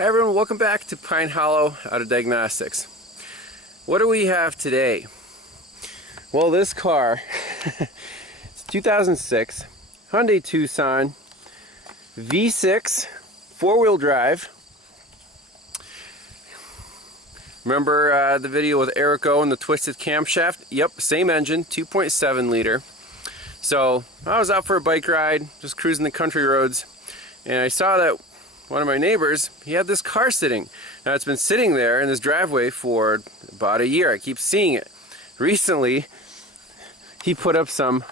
Hi everyone, welcome back to Pine Hollow out of Diagnostics. What do we have today? Well, this car, it's 2006 Hyundai Tucson V6 4-wheel drive. Remember the video with Erico and the twisted camshaft? Yep, same engine, 2.7 liter. So I was out for a bike ride, just cruising the country roads, and I saw that one of my neighbors, he had this car sitting. Now it's been sitting there in this driveway for about a year. I keep seeing it. Recently, he put up some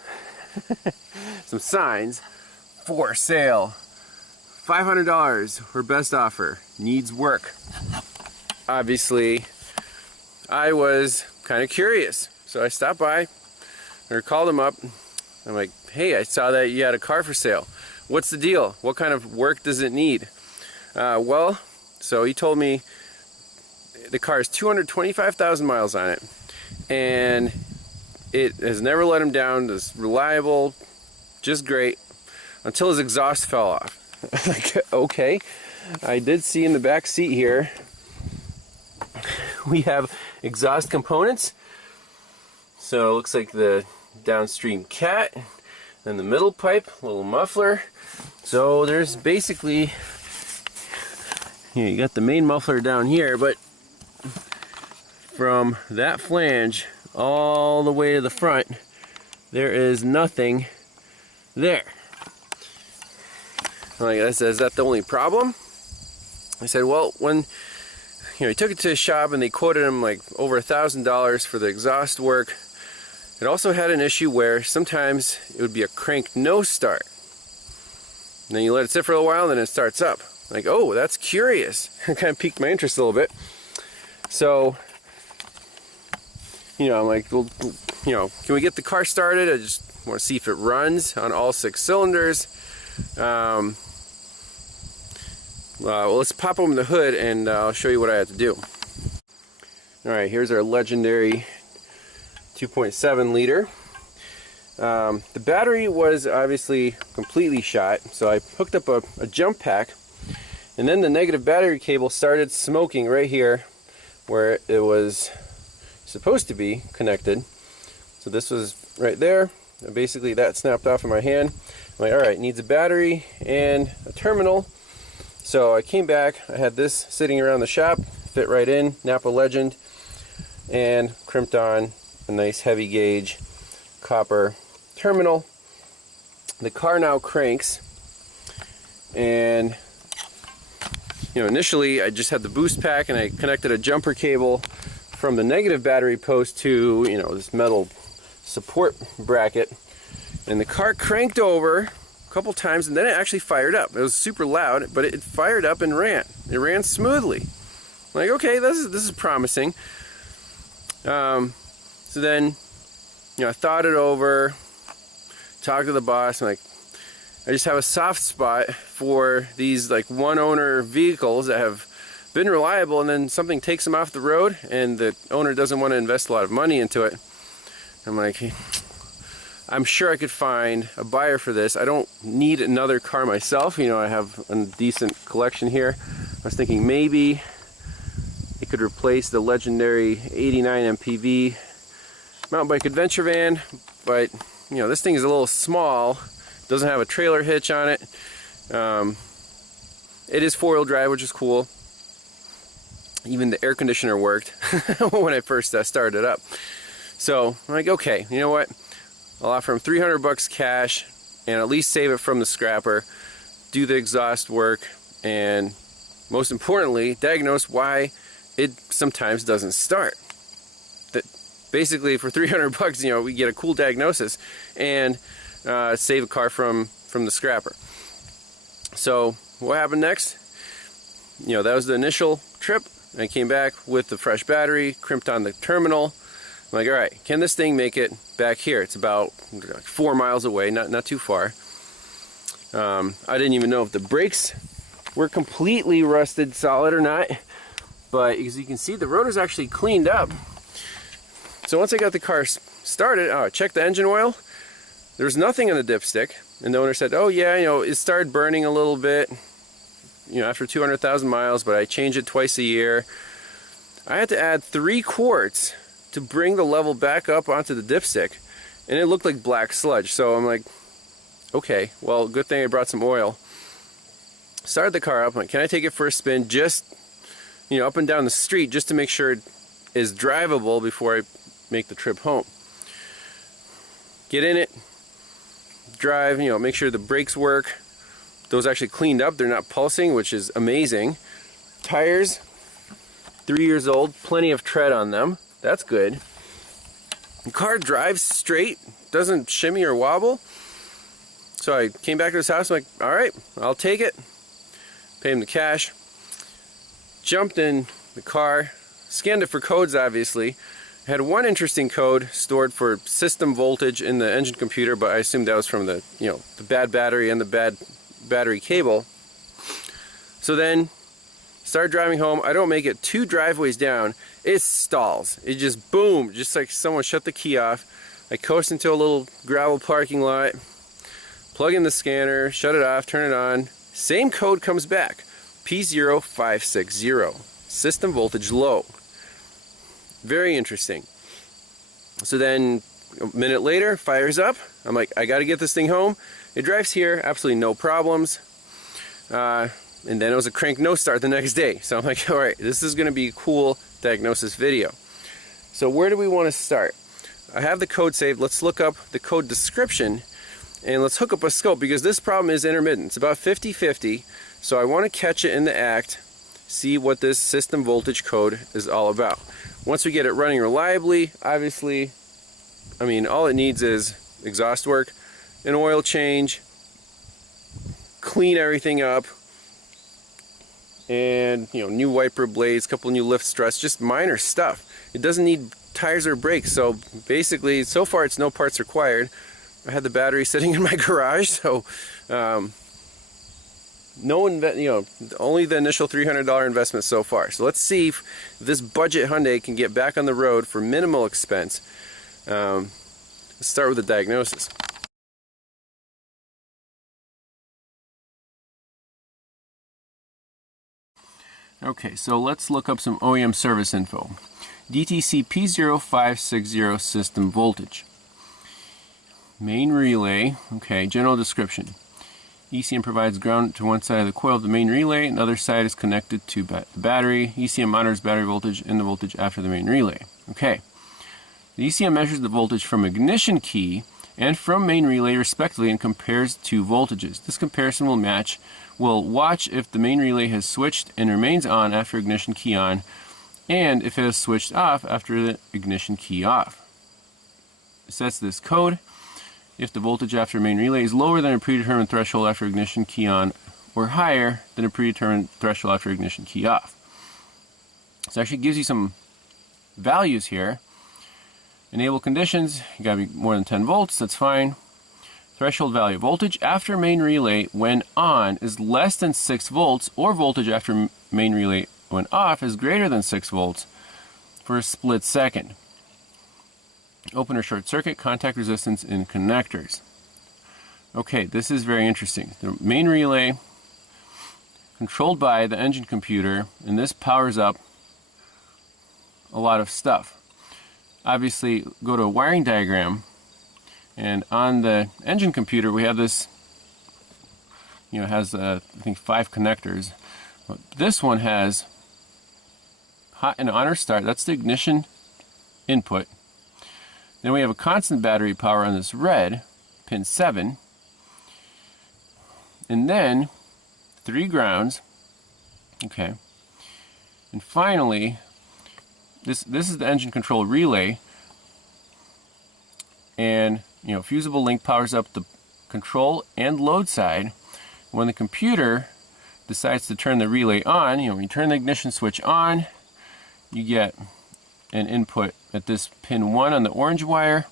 some signs for sale. $500 for best offer. Needs work. Obviously, I was kind of curious, so I stopped by or called him up. I'm like, hey, I saw that you had a car for sale. What's the deal? What kind of work does it need? Well, so he told me the car has 225,000 miles on it, and it has never let him down. It's reliable, just great, until his exhaust fell off. Like, okay. I did see in the back seat here, we have exhaust components. So it looks like the downstream cat, then the middle pipe, little muffler. So there's basically, you got the main muffler down here, but from that flange all the way to the front, there is nothing there. Like I said, is that the only problem? I said, well, when he took it to his shop and they quoted him like over $1,000 for the exhaust work, it also had an issue where sometimes it would be a crank no start. And then you let it sit for a little while and then it starts up. Like, oh, that's curious. It kind of piqued my interest a little bit. So, I'm like, well, can we get the car started? I just want to see if it runs on all 6 cylinders. Well, let's pop open the hood and I'll show you what I have to do. Alright, here's our legendary 2.7 liter. The battery was obviously completely shot, so I hooked up a jump pack, and then the negative battery cable started smoking right here where it was supposed to be connected. So this was right there, and basically that snapped off in my hand. I'm like, alright, needs a battery and a terminal. So I came back, I had this sitting around the shop, fit right in, Napa Legend, and crimped on a nice heavy gauge copper terminal. The car now cranks, and initially I just had the boost pack and I connected a jumper cable from the negative battery post to this metal support bracket, and the car cranked over a couple times, and then it actually fired up. It was super loud, but it fired up and ran. It ran smoothly. I'm like, okay, this is promising. So then, I thought it over, talked to the boss. I'm like, I just have a soft spot for these like one-owner vehicles that have been reliable, and then something takes them off the road, and the owner doesn't want to invest a lot of money into it. I'm like, I'm sure I could find a buyer for this. I don't need another car myself. I have a decent collection here. I was thinking maybe it could replace the legendary 89 MPV mountain bike adventure van, but this thing is a little small. Doesn't have a trailer hitch on it. It is 4-wheel drive, which is cool. Even the air conditioner worked when I first started it up. So I'm like, okay, you know what? I'll offer him $300 cash and at least save it from the scrapper, do the exhaust work, and most importantly, diagnose why it sometimes doesn't start. That basically for $300, we get a cool diagnosis and save a car from the scrapper. So what happened next? That was the initial trip. I came back with the fresh battery, crimped on the terminal. I'm like, all right, can this thing make it back here? It's about 4 miles away, not too far. I didn't even know if the brakes were completely rusted solid or not, but as you can see, the rotor's actually cleaned up. So once I got the car started, I checked the engine oil. There was nothing on the dipstick, and the owner said, oh yeah, it started burning a little bit. after 200,000 miles, but I change it twice a year. I had to add 3 quarts to bring the level back up onto the dipstick, and it looked like black sludge. So I'm like, okay, well, good thing I brought some oil. Started the car up. I'm like, can I take it for a spin, just up and down the street, just to make sure it is drivable before I make the trip home. Get in it, drive, make sure the brakes work. Those actually cleaned up, they're not pulsing, which is amazing. Tires, 3 years old, plenty of tread on them. That's good. The car drives straight, doesn't shimmy or wobble. So I came back to this house, I'm like, all right, I'll take it. Paid him the cash. Jumped in the car, scanned it for codes, obviously. I had one interesting code stored for system voltage in the engine computer, but I assumed that was from the, the bad battery and the bad battery cable. So then start driving home. I don't make it 2 driveways down, it stalls. It just boom, just like someone shut the key off. I coast into a little gravel parking lot, plug in the scanner, shut it off, turn it on. Same code comes back, P0560, system voltage low. Very interesting. So then a minute later, fires up. I'm like, I gotta get this thing home. It drives here, absolutely no problems. And then it was a crank no start the next day. So I'm like, all right, this is gonna be a cool diagnosis video. So where do we want to start? I have the code saved. Let's look up the code description and let's hook up a scope, because this problem is intermittent. It's about 50-50. So I want to catch it in the act, see what this system voltage code is all about. Once we get it running reliably, obviously, all it needs is exhaust work, an oil change, clean everything up, and new wiper blades, couple new lift struts, just minor stuff. It doesn't need tires or brakes. So basically, so far it's no parts required. I had the battery sitting in my garage, so only the initial $300 investment so far. So let's see if this budget Hyundai can get back on the road for minimal expense. Let's start with the diagnosis. Okay, so let's look up some OEM service info. DTC P0560 system voltage. Main relay, okay, general description. ECM provides ground to one side of the coil of the main relay, and the other side is connected to the battery. ECM monitors battery voltage and the voltage after the main relay. Okay. The ECM measures the voltage from ignition key and from main relay respectively and compares two voltages. This comparison will watch if the main relay has switched and remains on after ignition key on, and if it has switched off after the ignition key off. It sets this code if the voltage after main relay is lower than a predetermined threshold after ignition key on, or higher than a predetermined threshold after ignition key off. So it actually gives you some values here. Enable conditions, you gotta be more than 10 volts, that's fine. Threshold value, voltage after main relay when on is less than 6 volts, or voltage after main relay when off is greater than 6 volts for a split second. Open or short circuit, contact resistance in connectors. Okay, this is very interesting. The main relay controlled by the engine computer, and this powers up a lot of stuff. Obviously, go to a wiring diagram, and on the engine computer we have this, it has I think 5 connectors. But this one has hot and on or start, that's the ignition input. Then we have a constant battery power on this red, pin 7. And then 3 grounds. Okay. And finally, this is the engine control relay. And, fusible link powers up the control and load side. When the computer decides to turn the relay on, when you turn the ignition switch on, you get an input at this pin 1 on the orange wire.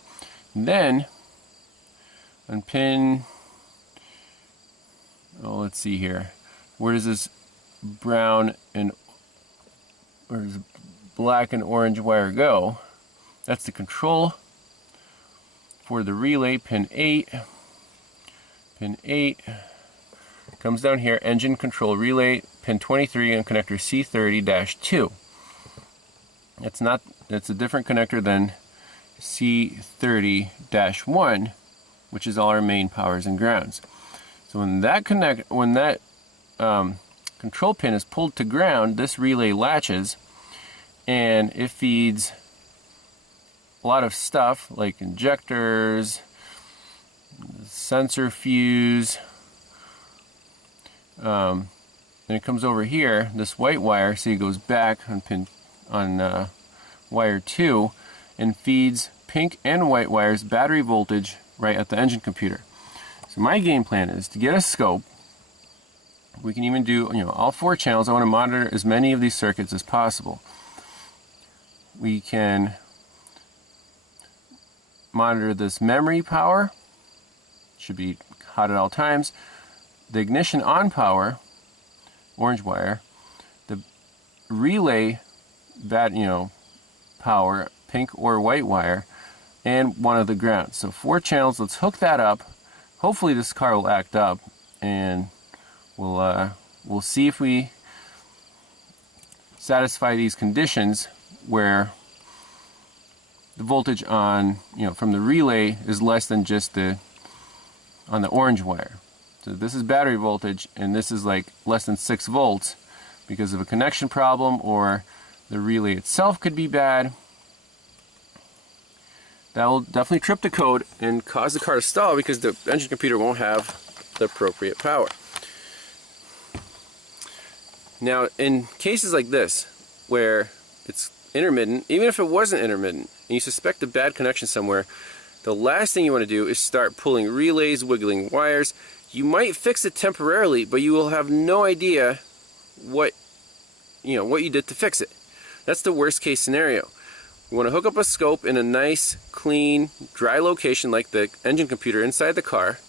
And then on pin, let's see here, where does this brown and where does black and orange wire go? That's the control for the relay, pin 8, pin 8, Comes down here, engine control relay, pin 23 on connector C30-2. It's a different connector than C30-1, which is all our main powers and grounds. So when that control pin is pulled to ground, this relay latches and it feeds a lot of stuff like injectors, sensor fuse. Then it comes over here, this white wire, so it goes back on wire 2 and feeds pink and white wires battery voltage right at the engine computer. So my game plan is to get a scope. We can even do, all 4 channels. I want to monitor as many of these circuits as possible. We can monitor this memory power, should be hot at all times, the ignition on power, orange wire, the relay power, pink or white wire, and one of the grounds. So 4 channels. Let's hook that up. Hopefully this car will act up, and we'll see if we satisfy these conditions where the voltage on from the relay is less than just on the orange wire. So this is battery voltage, and this is like less than 6 volts because of a connection problem, or the relay itself could be bad. That will definitely trip the code and cause the car to stall because the engine computer won't have the appropriate power. Now, in cases like this, where it's intermittent, even if it wasn't intermittent, and you suspect a bad connection somewhere, the last thing you want to do is start pulling relays, wiggling wires. You might fix it temporarily, but you will have no idea what you did to fix it. That's the worst case scenario. You want to hook up a scope in a nice, clean, dry location like the engine computer inside the car.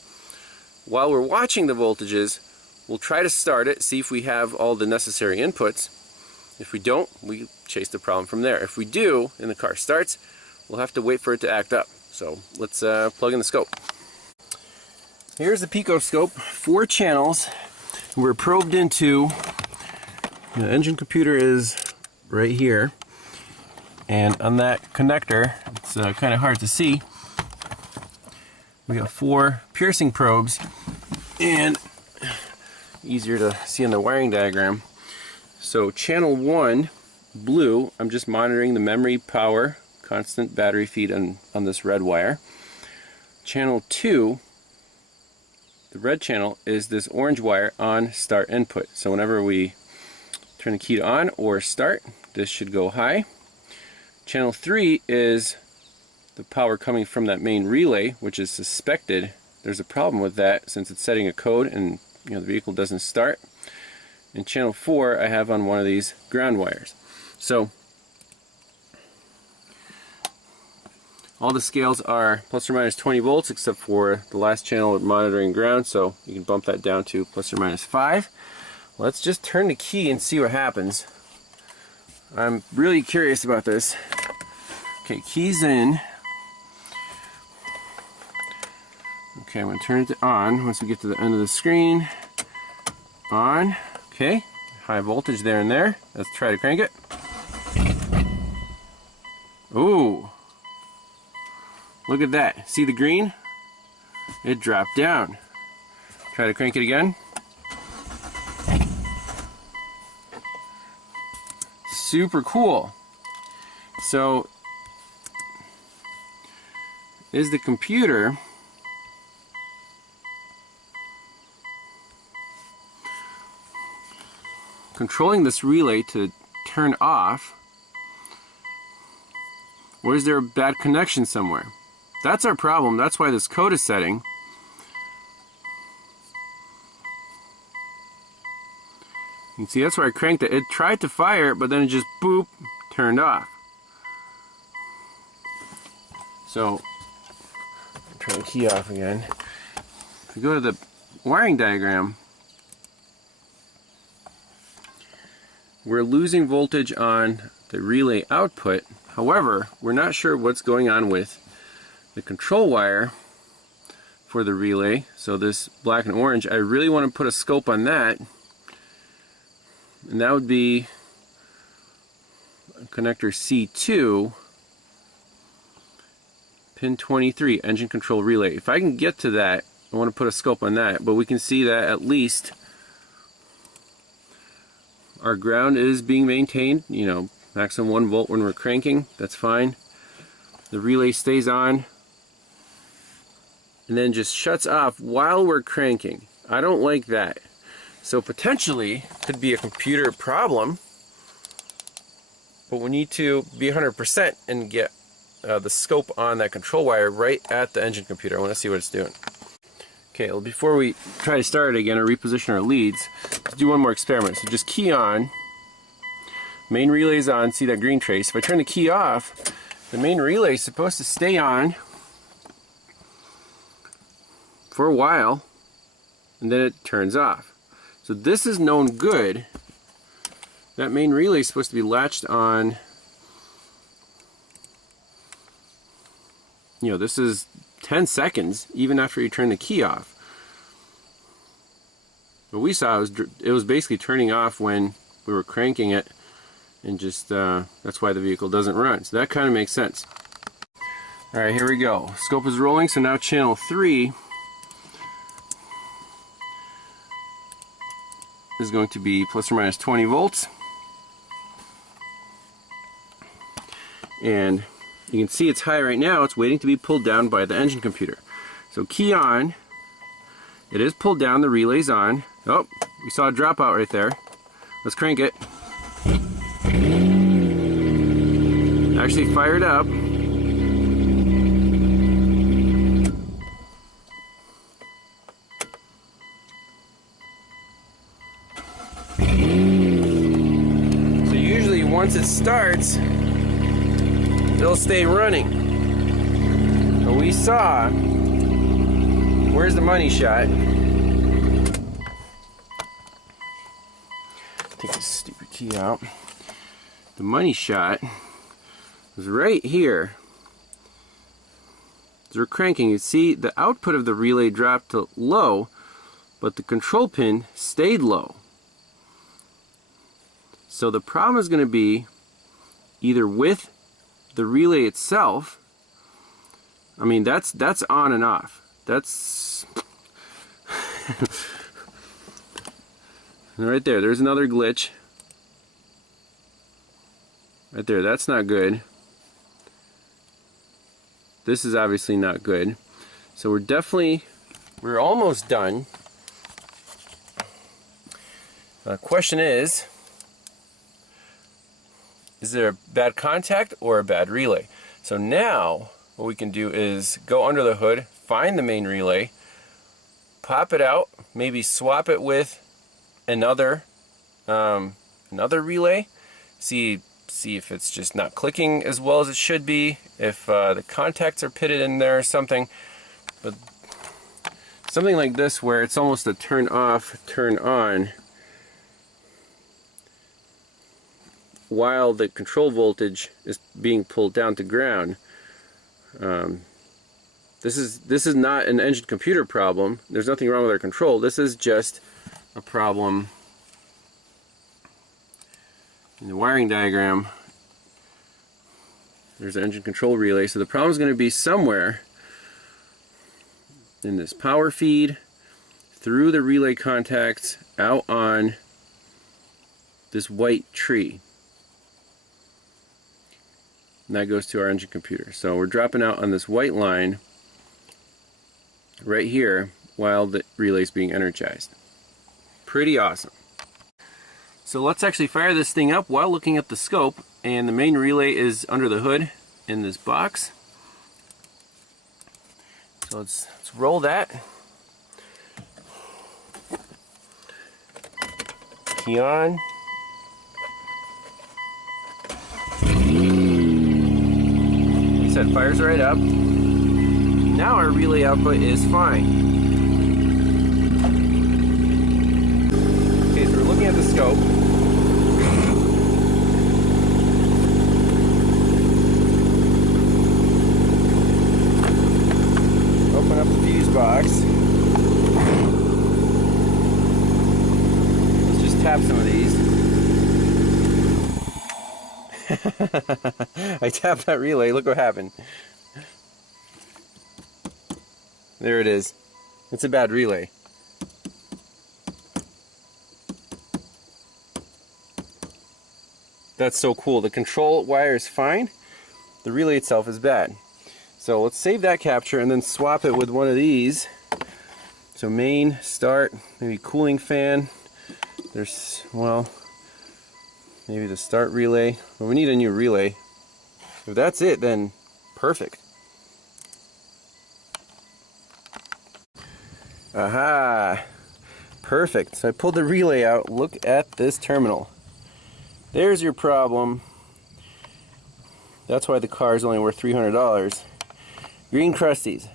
While we're watching the voltages, we'll try to start it, see if we have all the necessary inputs. If we don't, we chase the problem from there. If we do, and the car starts, we'll have to wait for it to act up. So let's plug in the scope. Here's the PICO scope, 4 channels. We're probed into, the engine computer is right here. And on that connector, it's kind of hard to see, we got 4 piercing probes, and easier to see in the wiring diagram. So channel 1, blue, I'm just monitoring the memory power, constant battery feed on this red wire. Channel 2, the red channel, is this orange wire on start input. So whenever we turn the key to on or start, this should go high. Channel 3 is the power coming from that main relay, which is suspected. There's a problem with that since it's setting a code and the vehicle doesn't start. And channel 4 I have on one of these ground wires. So all the scales are plus or minus 20 volts except for the last channel monitoring ground, so you can bump that down to plus or minus 5. Let's just turn the key and see what happens. I'm really curious about this. Okay, keys in. Okay, I'm going to turn it to on once we get to the end of the screen. On. Okay, high voltage there and there. Let's try to crank it. Ooh. Look at that. See the green? It dropped down. Try to crank it again. Super cool. So, is the computer controlling this relay to turn off, or is there a bad connection somewhere? That's our problem. That's why this code is setting. You can see that's where I cranked it. It tried to fire, but then it just boop, turned off. So, turn the key off again. If we go to the wiring diagram, we're losing voltage on the relay output. However, we're not sure what's going on with the control wire for for the relay. So this black and orange, I really want to put a scope on that, and that would be connector C2, pin 23, engine control relay. If I can get to that, I want to put a scope on that, but we can see that at least our ground is being maintained, you know, maximum 1 volt when we're cranking, that's fine. The relay stays on and then just shuts off while we're cranking. I don't like that. So potentially could be a computer problem, but we need to be 100% and get the scope on that control wire right at the engine computer. I want to see what it's doing. Okay, well, before we try to start it again or reposition our leads, let's do one more experiment. So just key on, main relay is on, see that green trace. If I turn the key off, the main relay is supposed to stay on for a while, and then it turns off. So this is known good. That main relay is supposed to be latched on, you know, this is 10 seconds even after you turn the key off. What we saw was it was basically turning off when we were cranking it, and just that's why the vehicle doesn't run. So that kind of makes sense. Alright, here we go. Scope is rolling, so now channel 3 is going to be plus or minus 20 volts. And you can see it's high right now. It's waiting to be pulled down by the engine computer. So key on. It is pulled down. The relay's on. Oh, we saw a dropout right there. Let's crank it. Actually fired up. So usually once it starts, it'll stay running. But we saw, where's the money shot? Take this stupid key out. The money shot was right here. As we're cranking, you see the output of the relay dropped to low, but the control pin stayed low. So the problem is going to be either with the relay itself. I mean, that's on and off. That's right there. There's another glitch. Right there. That's not good. This is obviously not good. So we're almost done. The question is there a bad contact or a bad relay? So now what we can do is go under the hood, find the main relay, pop it out, maybe swap it with another relay, see if it's just not clicking as well as it should be, if the contacts are pitted in there or something. But something like this where it's almost a turn off, turn on, while the control voltage is being pulled down to ground. This is not an engine computer problem. There's nothing wrong with our control. This is just a problem in the wiring diagram. There's an engine control relay, so the problem is going to be somewhere in this power feed, through the relay contacts, out on this white tree. And that goes to our engine computer. So we're dropping out on this white line right here while the relay is being energized. Pretty awesome. So let's actually fire this thing up while looking at the scope, and the main relay is under the hood in this box. So let's roll that. Key on. It fires right up. Now our relay output is fine. Okay, so we're looking at the scope. Open up the fuse box. tap some of these. I tapped that relay, look what happened. There it is. It's a bad relay. That's so cool. The control wire is fine. The relay itself is bad. So let's save that capture and then swap it with one of these. So main, start, maybe cooling fan. There's, well, maybe the start relay. But we need a new relay. If that's it, then perfect. Aha! Perfect. So I pulled the relay out. Look at this terminal. There's your problem. That's why the car is only worth $300. Green crusties.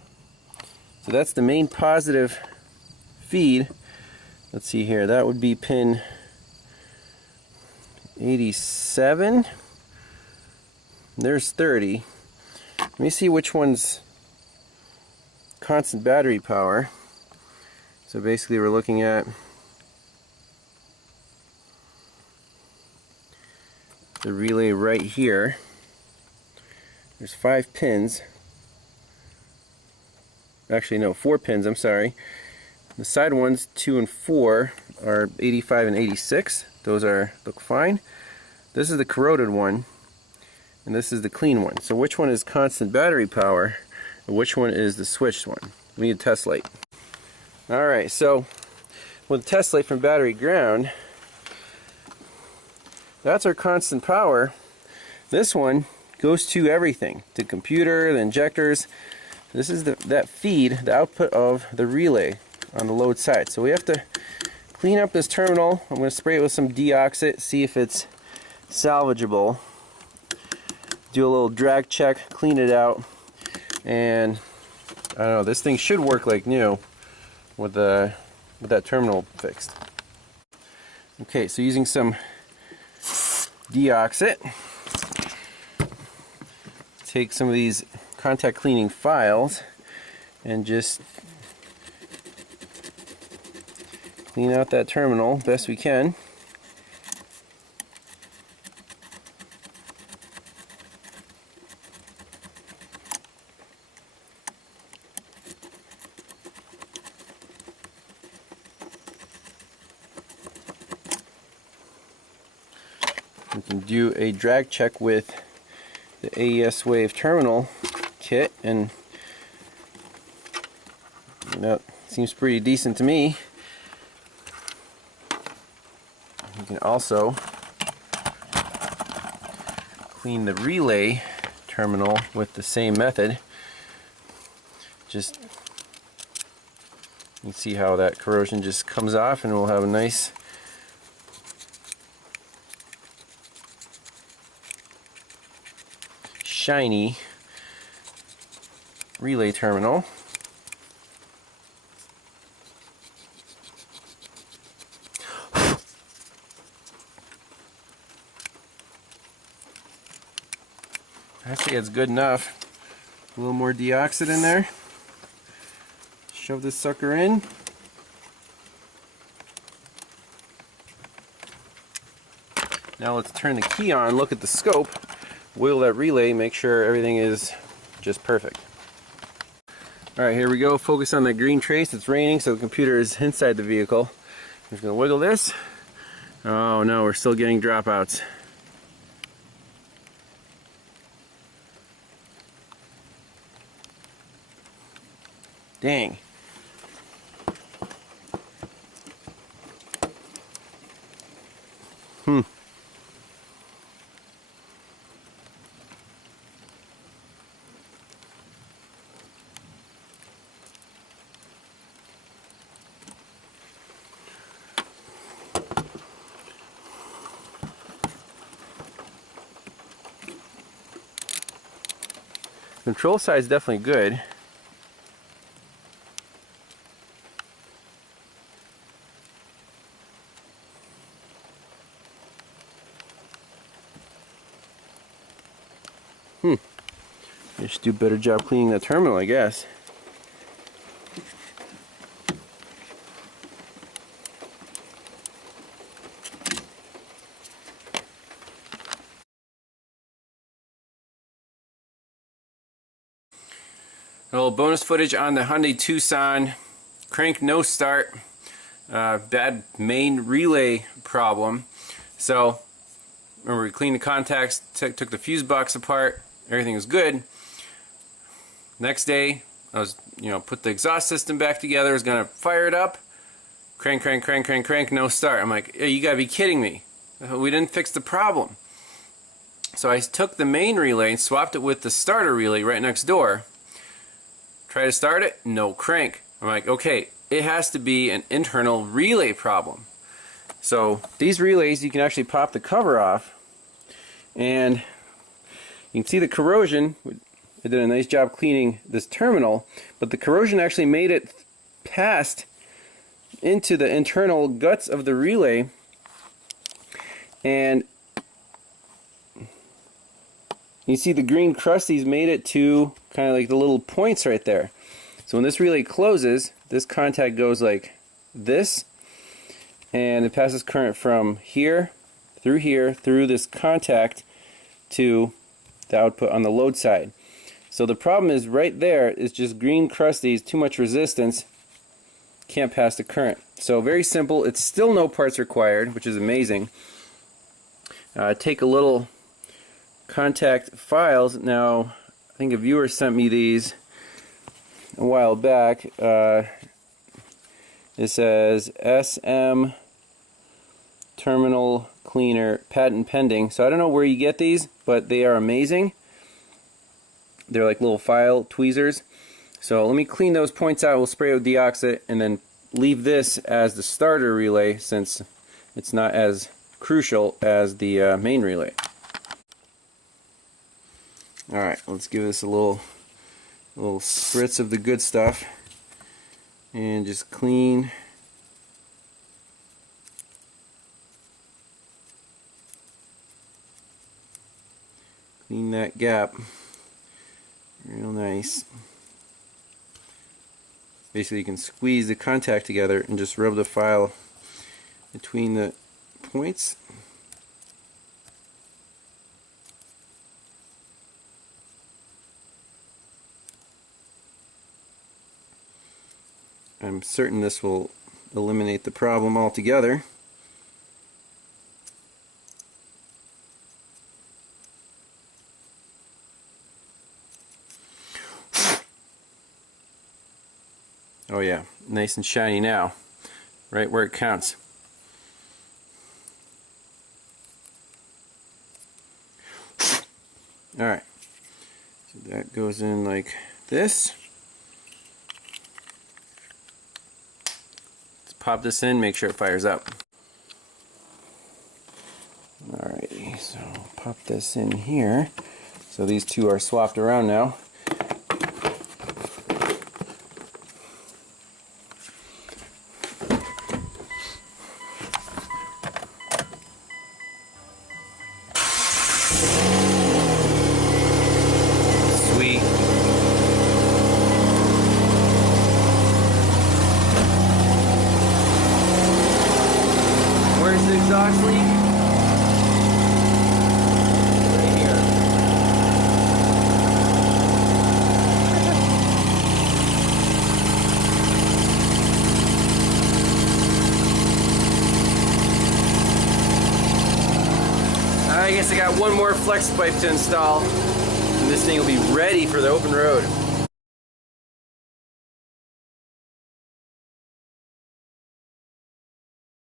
So that's the main positive feed. Let's see here. That would be pin 87. There's 30. Let me see which one's constant battery power. So basically we're looking at the relay right here. There's 5 pins. Actually no, 4 pins, I'm sorry. The side ones, 2 and 4, are 85 and 86. Those look fine. This is the corroded one, and this is the clean one. So which one is constant battery power, and which one is the switched one? We need a test light. Alright, so with the test light from battery ground, that's our constant power. This one goes to everything, the computer, the injectors. This is that feed, the output of the relay on the load side. So we have to clean up this terminal. I'm going to spray it with some deoxit, see if it's salvageable. Do a little drag check, clean it out, and I don't know, this thing should work like new with that terminal fixed. Okay, so using some deoxit, take some of these contact cleaning files and just clean out that terminal best we can. We can do a drag check with the AES Wave terminal kit, and that seems pretty decent to me. You can also clean the relay terminal with the same method. Just, you can see how that corrosion just comes off, and we'll have a nice shiny relay terminal. I think it's good enough. A little more deoxit in there. Shove this sucker in. Now let's turn the key on, look at the scope, wheel that relay, make sure everything is just perfect. Alright, here we go. Focus on that green trace. It's raining, so the computer is inside the vehicle. I'm just going to wiggle this. Oh no, we're still getting dropouts. Dang. Control side is definitely good. I should do a better job cleaning that terminal, I guess. A little bonus footage on the Hyundai Tucson. Crank no start. Bad main relay problem. So remember, we cleaned the contacts, took the fuse box apart. Everything was good. Next day, I was, put the exhaust system back together. I was gonna fire it up. Crank, no start. I'm like, hey, you gotta be kidding me. We didn't fix the problem. So I took the main relay and swapped it with the starter relay right next door. Try to start it, no crank. I'm like, okay, it has to be an internal relay problem. So these relays, you can actually pop the cover off, and you can see the corrosion. I did a nice job cleaning this terminal, but the corrosion actually made it past into the internal guts of the relay, and you see the green crusties made it to kind of like the little points right there. So when this relay closes, this contact goes like this, and it passes current from here, through this contact to the output on the load side. So the problem is right there is just green crusties, too much resistance, can't pass the current. So very simple. It's still no parts required, which is amazing. Take a little contact files. Now, I think a viewer sent me these a while back. It says SM terminal cleaner patent pending. So I don't know where you get these, but they are amazing. They're like little file tweezers. So let me clean those points out. We'll spray it with deoxit and then leave this as the starter relay, since it's not as crucial as the main relay. Alright, let's give this a little spritz of the good stuff and just clean that gap real nice. Basically, you can squeeze the contact together and just rub the file between the points. I'm certain this will eliminate the problem altogether. Oh yeah, nice and shiny now, right where it counts. Alright, so that goes in like this. Let's pop this in, make sure it fires up. Alrighty, so pop this in here. So these two are swapped around now. Where's the exhaust leak? Right here. I guess I got one more flex pipe to install, and this thing will be ready for the open road.